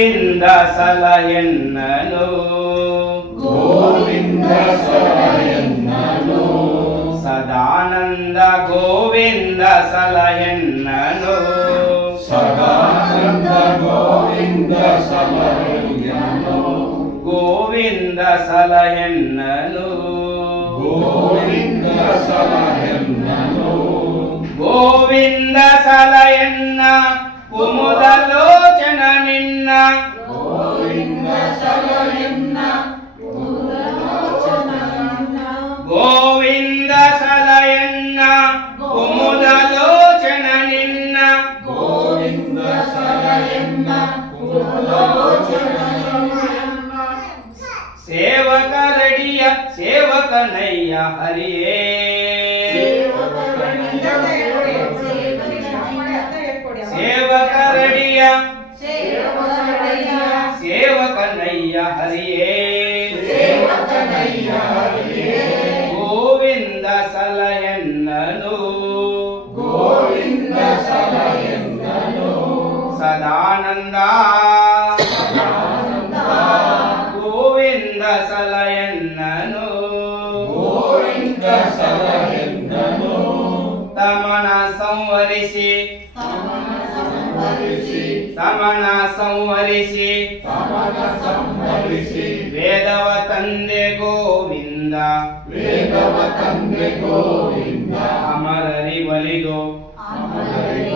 ಗೋವಿಂದ ಸಲಹೆನ್ನನು ಗೋವಿಂದ ಸಲಹೆನ್ನನು ಸದಾನಂದ ಗೋವಿಂದ ಸಲಹೆನ್ನನು ಸದಾನಂದ ಗೋವಿಂದ ಸಲಹೆನ್ನನು ಗೋವಿಂದ ಸಲಹೆನ್ನನು ಗೋವಿಂದ ಸಲಹೆನ್ನನು ಗೋವಿಂದ ಸಲಹೆನ್ನ ಕುಮುದಲೋಚನ ನಿನ್ನ ಗೋವಿಂದ ಸಲಹೆನ್ನ ಗೋವಿಂದ ಸಲಹೆನ್ನ ಕುಮುದಲೋಚನ ನಿನ್ನ ಗೋವಿಂದ ಸಲಹೆನ್ನ ಕುಮುದಲೋಚನ ಸೇವಕರಡಿಯ ಸೇವಕನಯ್ಯ ಹರಿಯೇ ಸೇವಕರಡಿಯ ಸೇವಕನಯ್ಯ ಹರಿಯೇ ಗೋವಿಂದ ಸಲಹೆನ್ನನು ಗೋವಿಂದ ಸಲಹೆನ್ನನು ಸದಾನಂದ ಗೋವಿಂದ ಸಲಹೆನ್ನನು ಗೋವಿಂದ ಸಲಹೆನ್ನನು ತಮನ ಸಂವರಿಸಿ ಸಮನ ಸಂವರಿಸಿ ಸಮನ ಸಂಹರಿಸಿ ವೇದವ ತಂದೆ ಗೋವಿಂದ ವೇದವ ತಂದೆ ಗೋವಿಂದ ಅಮರರಿ ಒಲಿದು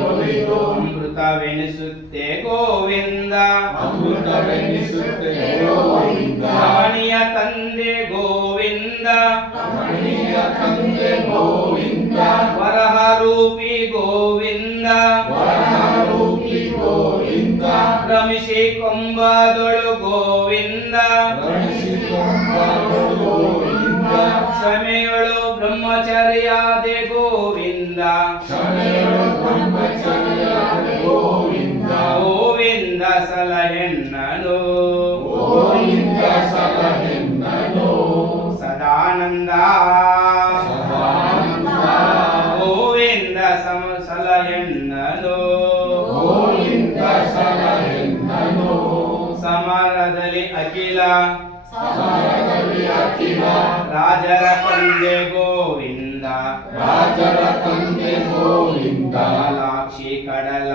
ಒಲಿದು ಅಮೃತವೆನಿಸುತ್ತೆ ಗೋವಿಂದ ಅಮೃತವೆನಿಸುತ್ತೆ ಗೋವಿಂದ ರಮಣಿಯ ತಂದೆ ಗೋವಿಂದ ರಮಣೀಯ ತಂದೆ ಗೋವಿಂದ ವರಹ ರೂಪಿ ಗೋವಿಂದ ವರರೂಪಿ ಗೋವಿಂದ ರಮಿಷಿ ಕೊಂಬದೊಳು ಗೋವಿಂದ ರಣಿಸಿಕೊಂಬರು ಗೋವಿಂದ ಕ್ಷಮೆಯೊಳು ಬ್ರಹ್ಮಚರ್ಯಾದೆ ಗೋವಿಂದ ಕ್ಷಮೆಯೊಳು ಬ್ರಹ್ಮಚರ್ಯಾದ ಗೋವಿಂದ ಗೋವಿಂದ ಸಲಹೆನ್ನನು ಗೋವಿಂದ ಸಲಹೆನ್ನನು ಸದಾನಂದ ಸದಾನಂದ ಗೋವಿಂದ ಸಲಹೆನ್ನನು ಗೋವಿಂದ ಸಲಹೆನ್ನನು ಸಮರದಲ್ಲಿ ಅಖಿಲ ಸಮರದಲ್ಲಿ ಅಖಿಲ ರಾಜರ ತಂದೆ ಗೋವಿಂದ ರಾಜರ ತಂದೆ ಗೋವಿಂದ ಕಮಲಾಕ್ಷಿ ಕಡಲ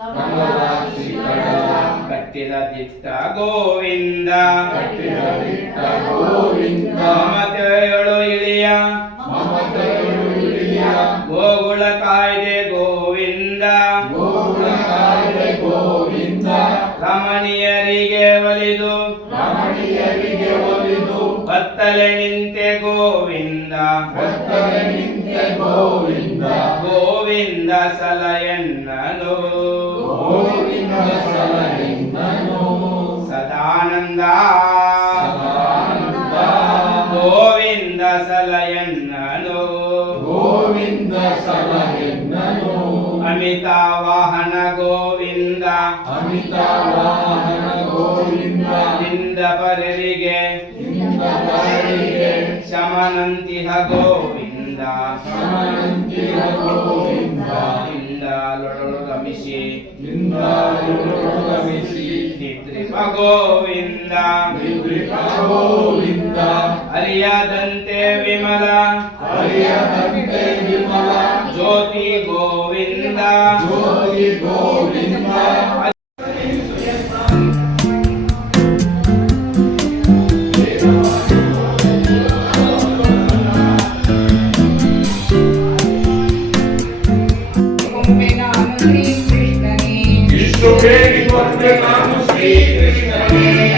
ಕಮಲಾಕ್ಷಿ ಕಡಲ ಕಟ್ಟಿದ ದಿಟ್ಟ ಗೋವಿಂದ ಕಟ್ಟಿದ ಬಿಟ್ಟ ಗೋವಿಂದ ಮಮತೆಯೊಳು ಇಳಿಯ ಮಮತೆಯೊಳು ಇಳಿಯ ಗೋಗುಳ ಕಾಯ್ದೆ ಗೋವಿಂದ ಗೋಕುಲ ಕಾಯ್ದೆ ಗೋವಿಂದ ರಮಣೀಯರಿಗೆ ಒಲಿದು ರಮಣೀಯರಿಗೆ ಒಲಿದು ಬತ್ತಲೆ ನಿಂತೆ ಗೋವಿಂದ ಭಕ್ತರೆ ನಿಂತೆ ಗೋವಿಂದ ಗೋವಿಂದ ಸಲಹೆನ್ನನು ಗೋವಿಂದ ಸಲಹೆನ್ನನು ಸದಾನಂದ ಸದಾನಂದ ಗೋವಿಂದ ಸಲಹೆನ್ನನು ಗೋವಿಂದ ಸಲಹೆನ್ನನು ಅಮಿತ ವಾಹನ ಗೋವಿಂದ ಅಮಿತ ವಾಹನ ಗೋವಿಂದ ನಿಂದ ಪರರಿಗೆ ಇಂದ್ರಪರಿಗೆ ಶಮನಂತಿಹ ಗೋವಿಂದ ಶಮನಂತಿರ ಗೋವಿಂದ ಇಂದಲೊಡಲು ರಮಿಷಿ ಇಂದ್ರಮಿಸಿ ನಿದ್ರಿಪ ಗೋವಿಂದ ನಿದ್ರಿಪ ಗೋವಿಂದ ಅರಿಯದಂತೆ ವಿಮಲ ಹರಿಯದಂತೆ ವಿಮಲ ಜ್ಯೋತಿ ಗೋವಿಂದ ಜ್ಯೋತಿ ಗೋವಿಂದ ಇಷ್ಟು ಬೇಡಿ ಬಂದೆ ನಾನು ಶ್ರೀ ಕೃಷ್ಣನೇ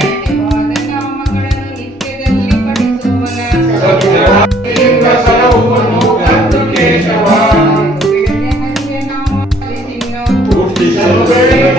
ಸತ್ಯದಿಂದ ಸಲಹುವನು ಕಂದು ಕೇಶವ ಪುಷ್ಟಿಸಲು ಬೇಡ